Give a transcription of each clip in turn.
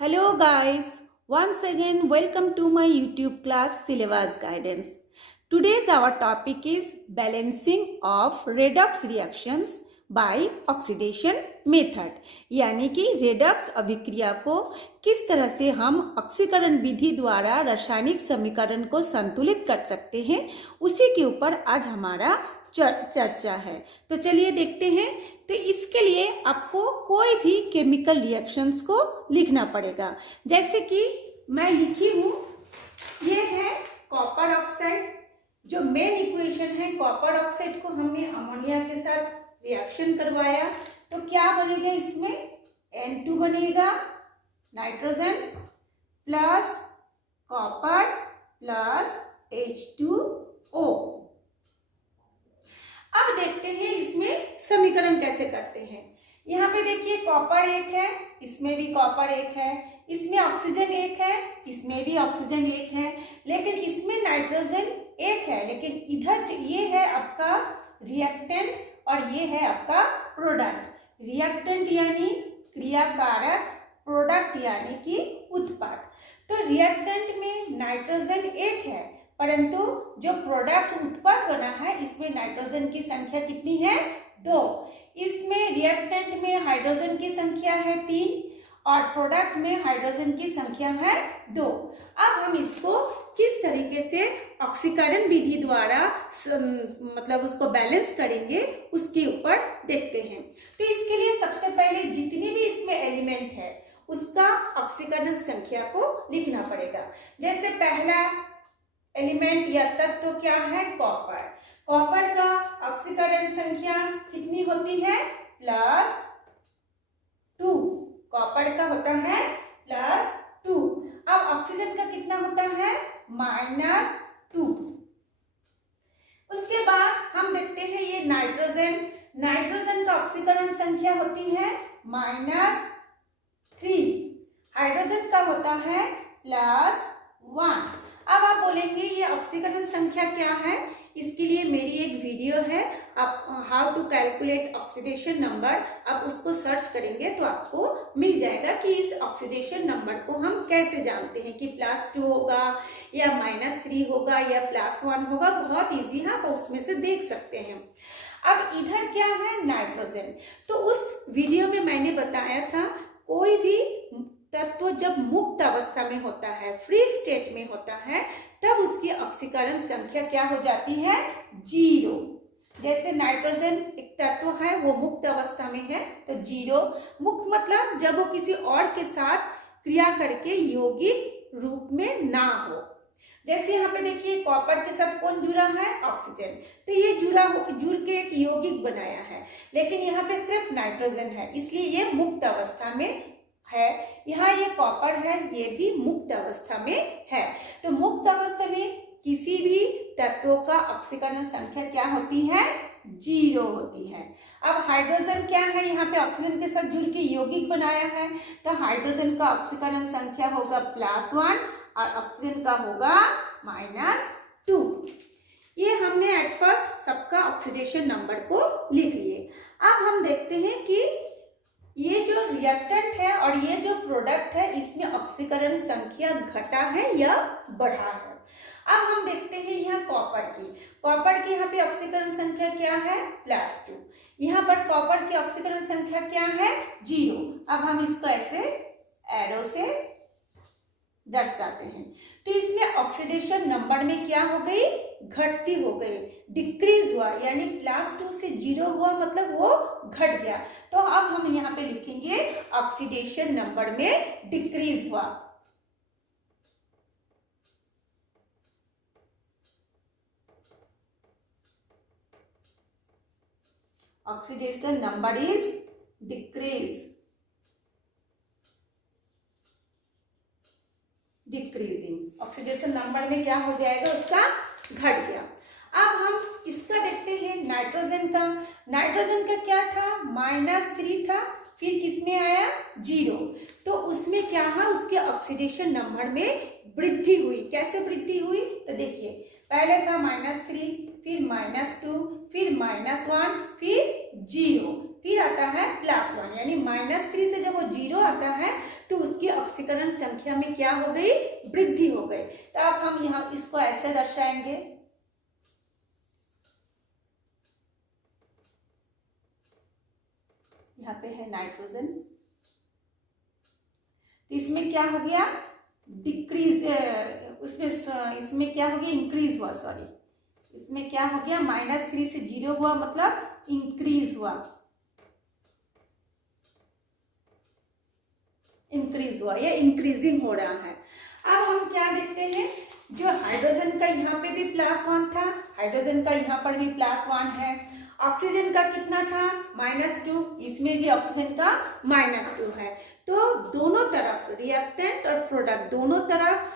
Hello guys, once again welcome to my YouTube class Syllabus Guidance. Today's our topic is balancing of redox reactions by oxidation method, यानी कि Redux अभिक्रिया को किस तरह से हम ऑक्सीकरण विधि द्वारा रासायनिक समीकरण को संतुलित कर सकते हैं, उसी के ऊपर आज हमारा चर्चा है। तो चलिए देखते हैं। तो इसके लिए आपको कोई भी केमिकल रिएक्शंस को लिखना पड़ेगा। जैसे कि मैं लिखी हूँ, ये है कॉपर ऑक्साइड। जो मेन इक्वेशन है, कॉपर ऑक्साइड को हमने अमोनिया के साथ रिएक्शन करवाया तो क्या बनेगा, इसमें N2 बनेगा, nitrogen plus copper plus H2O। अब देखते हैं इसमें समीकरण कैसे करते हैं। यहाँ पे देखिए कॉपर एक है, इसमें भी कॉपर एक है, इसमें ऑक्सीजन एक है, इसमें भी ऑक्सीजन एक है, लेकिन इसमें नाइट्रोजन एक है, लेकिन इधर ये है आपका रिएक्टेंट और ये है आपका प्रोडक्ट। रिएक्टेंट यानी क्रियाकारक, प्रोडक्ट यानी कि उत्पाद। तो रिएक्टेंट में नाइट्रोजन एक है, परंतु जो प्रोडक्ट उत्पाद बना है इसमें नाइट्रोजन की संख्या कितनी है, 2। इसमें रिएक्टेंट में हाइड्रोजन की संख्या है 3 और प्रोडक्ट में हाइड्रोजन की संख्या है 2। अब हम इसको किस तरीके से ऑक्सीकरण विधि द्वारा मतलब उसको बैलेंस करेंगे, उसके ऊपर देखते हैं। तो इसके लिए सबसे पहले जितनी भी इसमें एलिमेंट है उसका ऑक्सीकरण संख्या को लिखना पड़ेगा। जैसे पहला एलिमेंट या तत्व तो क्या है, कॉपर। कॉपर का ऑक्सीकरण संख्या कितनी होती है, +2। कॉपर का होता है +2। अब ऑक्सीजन का कितना होता है, -2। उसके बाद हम देखते हैं ये नाइट्रोजन। नाइट्रोजन का ऑक्सीकरण संख्या होती है -3। हाइड्रोजन का होता है +1। अब आप बोलेंगे ये ऑक्सीकरण संख्या क्या है, इसके लिए मेरी एक वीडियो है, आप how to calculate oxidation number, आप उसको सर्च करेंगे तो आपको मिल जाएगा कि इस ऑक्सीडेशन नंबर को हम कैसे जानते हैं कि +2 होगा या -3 होगा या +1 होगा। बहुत इजी है, आप उसमें से देख सकते हैं। अब इधर क्या है, नाइट्रोजन। तो उस वीडियो में मैंने बताया था कोई भी तत्व जब मुक्त अवस्था में होता है, फ्री स्टेट में होता है, तब उसकी ऑक्सीकरण संख्या क्या हो जाती है, 0। जैसे नाइट्रोजन एक तत्व है, वो मुक्त अवस्था में है तो 0। मुक्त मतलब जब वो किसी और के साथ क्रिया करके यौगिक रूप में ना हो। जैसे यहाँ पे देखिए कॉपर के साथ कौन जुड़ा है, ऑक्सीजन। तो ये जुड़ के एक यौगिक बनाया है, लेकिन यहाँ पे सिर्फ नाइट्रोजन है, इसलिए ये मुक्त अवस्था में है। यहाँ ये कॉपर है, ये भी मुक्त अवस्था में है। तो मुक्त अवस्था में किसी भी तत्वों का ऑक्सीकरण संख्या क्या होती है, 0 होती है। अब हाइड्रोजन क्या है, यहाँ पे ऑक्सीजन के साथ जुड़ के यौगिक बनाया है, तो हाइड्रोजन का ऑक्सीकरण संख्या होगा +1 और ऑक्सीजन का होगा -2। ये हमने एट फर्स्ट सबका ऑक्सीडेशन नंबर को लिख लिए। अब हम देखते हैं कि ये जो रिएक्टेंट है और ये जो प्रोडक्ट है, इसमें ऑक्सीकरण संख्या घटा है या बढ़ा है। अब हम देखते हैं यहाँ कॉपर की यहाँ पे ऑक्सीकरण संख्या क्या है, +2। यहाँ पर कॉपर की ऑक्सीकरण संख्या क्या है, 0। अब हम इसको ऐसे एरो से दर्शाते हैं। तो इसमें ऑक्सीडेशन नंबर में क्या हो गई, घटती हो गई, डिक्रीज हुआ, यानी +2 से 0 हुआ मतलब वो घट गया। तो अब हम यहाँ पे लिखेंगे ऑक्सीडेशन नंबर में डिक्रीज हुआ। Oxidation number is decreasing. Oxidation number में क्या हो जाएगा, उसका घट गया। अब हम इसका देखते हैं नाइट्रोजन का। नाइट्रोजन का क्या था, -3 था, फिर किसमें आया, 0। तो उसमें क्या है, उसके ऑक्सीडेशन नंबर में वृद्धि हुई। कैसे वृद्धि हुई, तो देखिए पहले था -3, फिर -2, फिर -1, फिर 0, फिर आता है +1, यानी -3 से जब वो 0 आता है तो उसकी ऑक्सीकरण संख्या में क्या हो गई, वृद्धि हो गई। तो अब हम यहाँ इसको ऐसे दर्शाएंगे, यहाँ पे है नाइट्रोजन, तो इसमें क्या हो गया, डिक्रीज, इसमें क्या हो गया, इंक्रीज हुआ, सॉरी, इसमें क्या हो गया, -3 से 0 हुआ, मतलब इंक्रीज हुआ, या इंक्रीजिंग हो रहा है। अब हम क्या देखते हैं, जो हाइड्रोजन का यहाँ पे भी +1 था, हाइड्रोजन का यहाँ पर भी +1 है, ऑक्सीजन का कितना था, -2, इसमें भी ऑक्सीजन का -2 है। तो दोनों तरफ रिएक्टेंट और प्रोडक्ट, दोनों तरफ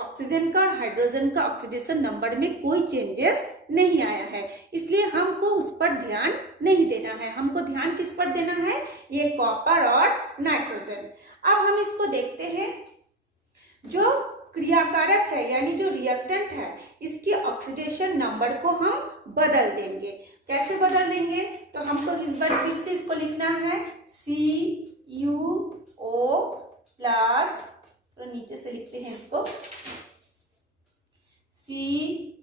ऑक्सीजन का और हाइड्रोजन का ऑक्सीडेशन नंबर में कोई चेंजेस नहीं आया है, इसलिए हमको उस पर ध्यान नहीं देना है। हमको ध्यान किस पर देना है, ये कॉपर और नाइट्रोजन। अब हम इसको देखते हैं, जो क्रियाकारक है यानी जो रिएक्टेंट है, इसकी ऑक्सीडेशन नंबर को हम बदल देंगे। कैसे बदल देंगे, तो हमको इस बार फिर से इसको लिखना है, CuO+, तो नीचे से लिखते हैं इसको, CuO+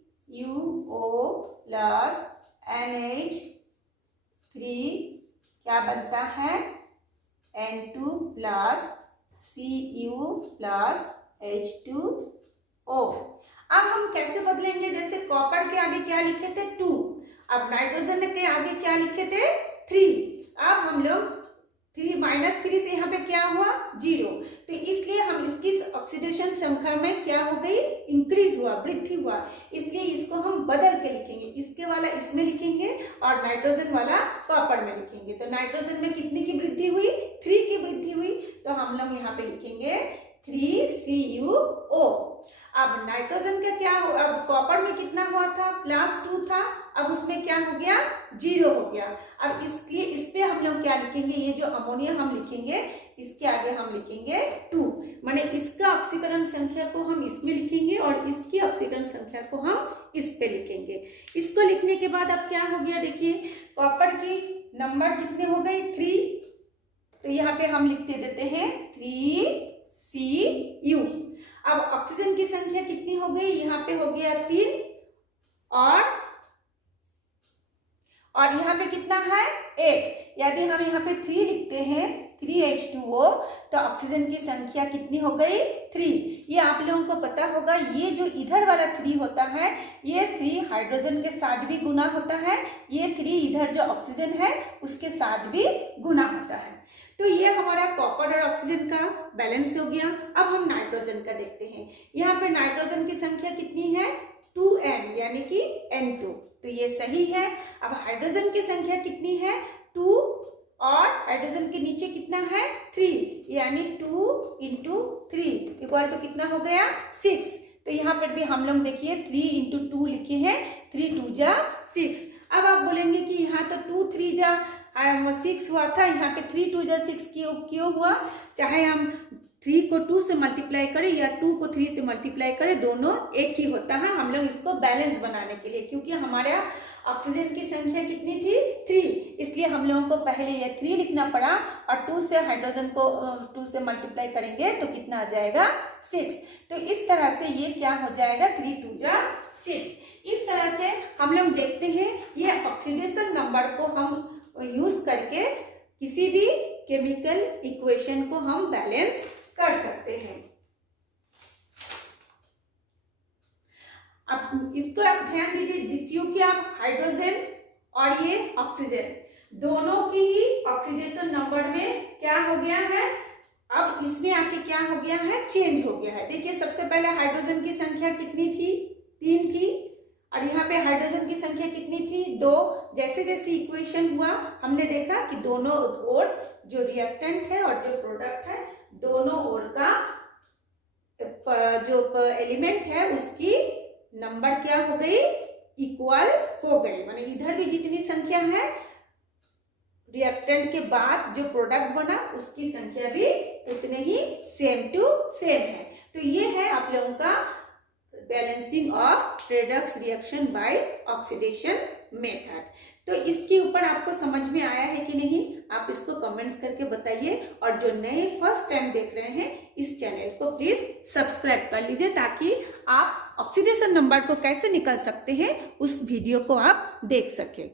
NH3 क्या बनता है, N2+ Cu+ H2O। अब हम कैसे बदलेंगे, जैसे कॉपर के आगे क्या लिखे थे, 2, अब नाइट्रोजन के आगे क्या लिखे थे, 3, अब हम लोग -3 से यहाँ पे क्या हुआ, 0, तो इसलिए हम इसकी ऑक्सीडेशन संख्या में क्या हो गई, इंक्रीज हुआ, वृद्धि हुआ, इसलिए इसको हम बदल के लिखेंगे, इसके वाला इसमें लिखेंगे और नाइट्रोजन वाला कॉपर में लिखेंगे। तो नाइट्रोजन में कितने की वृद्धि हुई, 3 की वृद्धि हुई, तो हम लोग यहाँ पे लिखेंगे 3CuO। अब नाइट्रोजन का क्या हो, अब कॉपर में कितना हुआ था, +2 था, अब उसमें क्या हो गया, 0 हो गया। अब इसलिए इस पे हम लोग क्या लिखेंगे, ये जो अमोनिया हम लिखेंगे, इसके आगे हम लिखेंगे 2, माने इसका ऑक्सीकरण संख्या को हम इसमें लिखेंगे और इसकी ऑक्सीकरण संख्या को हम इस पे लिखेंगे। इसको लिखने के बाद अब क्या हो गया, देखिए कॉपर की नंबर कितने हो गए, 3, तो यहाँ पे हम लिखते देते हैं 3Cu। अब ऑक्सीजन की संख्या कितनी हो गई, यहाँ पे हो गया 3, और यहाँ पे कितना है, 8। यदि हम यहाँ पे 3 लिखते हैं, 3H2O, तो ऑक्सीजन की संख्या कितनी हो गई, 3। ये आप लोगों को पता होगा, ये जो इधर वाला 3 होता है, ये 3 हाइड्रोजन के साथ भी गुना होता है, ये 3 इधर जो ऑक्सीजन है उसके साथ भी गुना होता है। तो ये हमारा कॉपर और ऑक्सीजन का बैलेंस हो गया। अब हम नाइट्रोजन का देखते हैं, यहाँ पे नाइट्रोजन की संख्या कितनी है, 2N यानी कि N2, तो ये सही है। अब हाइड्रोजन की संख्या कितनी है, 2, और हाइड्रोजन के नीचे कितना है, 3, यानी 2 × 3 = कितना हो गया, 6। तो यहाँ पर भी हम लोग देखिए 3 × 2 लिखे हैं, 3 × 2 = 6। अब आप बोलेंगे कि यहाँ तो 2 × 3 = 6 हुआ था, यहाँ पे 3 × 2 = 6 क्यों हुआ, चाहे हम 3 को 2 से मल्टीप्लाई करें या 2 को 3 से मल्टीप्लाई करें, दोनों एक ही होता है। हम लोग इसको बैलेंस बनाने के लिए, क्योंकि हमारे ऑक्सीजन की संख्या कितनी थी, 3, इसलिए हम लोगों को पहले ये 3 लिखना पड़ा, और 2 से हाइड्रोजन को 2 से मल्टीप्लाई करेंगे तो कितना आ जाएगा, 6। तो इस तरह से ये क्या हो जाएगा, 3 × 2 = 6। इस तरह से हम लोग देखते हैं, ये ऑक्सीडेशन नंबर को हम यूज करके किसी भी केमिकल इक्वेशन को हम बैलेंस कर सकते हैं। अब इसको आप ध्यान दीजिए, क्योंकि आप हाइड्रोजन और ये ऑक्सीजन दोनों की ही ऑक्सीडेशन नंबर में क्या हो गया है, अब इसमें आके क्या हो गया है, चेंज हो गया है। देखिए सबसे पहले हाइड्रोजन की संख्या कितनी थी, 3 थी, और यहाँ पे हाइड्रोजन की संख्या कितनी थी, 2। जैसे जैसे इक्वेशन हुआ हमने देखा कि दोनों ओर जो रिएक्टेंट है और जो प्रोडक्ट है, दोनों ओर का जो एलिमेंट है उसकी नंबर क्या हो गई, इक्वल हो गई, माने इधर भी जितनी संख्या है रिएक्टेंट के बाद जो प्रोडक्ट बना उसकी संख्या भी उतने ही सेम टू सेम है। तो ये है आप लोगों का balancing of redox reaction by oxidation method. तो इसके ऊपर आपको समझ में आया है कि नहीं, आप इसको कमेंट्स करके बताइए। और जो नए फर्स्ट टाइम देख रहे हैं इस चैनल को प्लीज सब्सक्राइब कर लीजिए, ताकि आप ऑक्सीडेशन नंबर को कैसे निकाल सकते हैं उस वीडियो को आप देख सकें।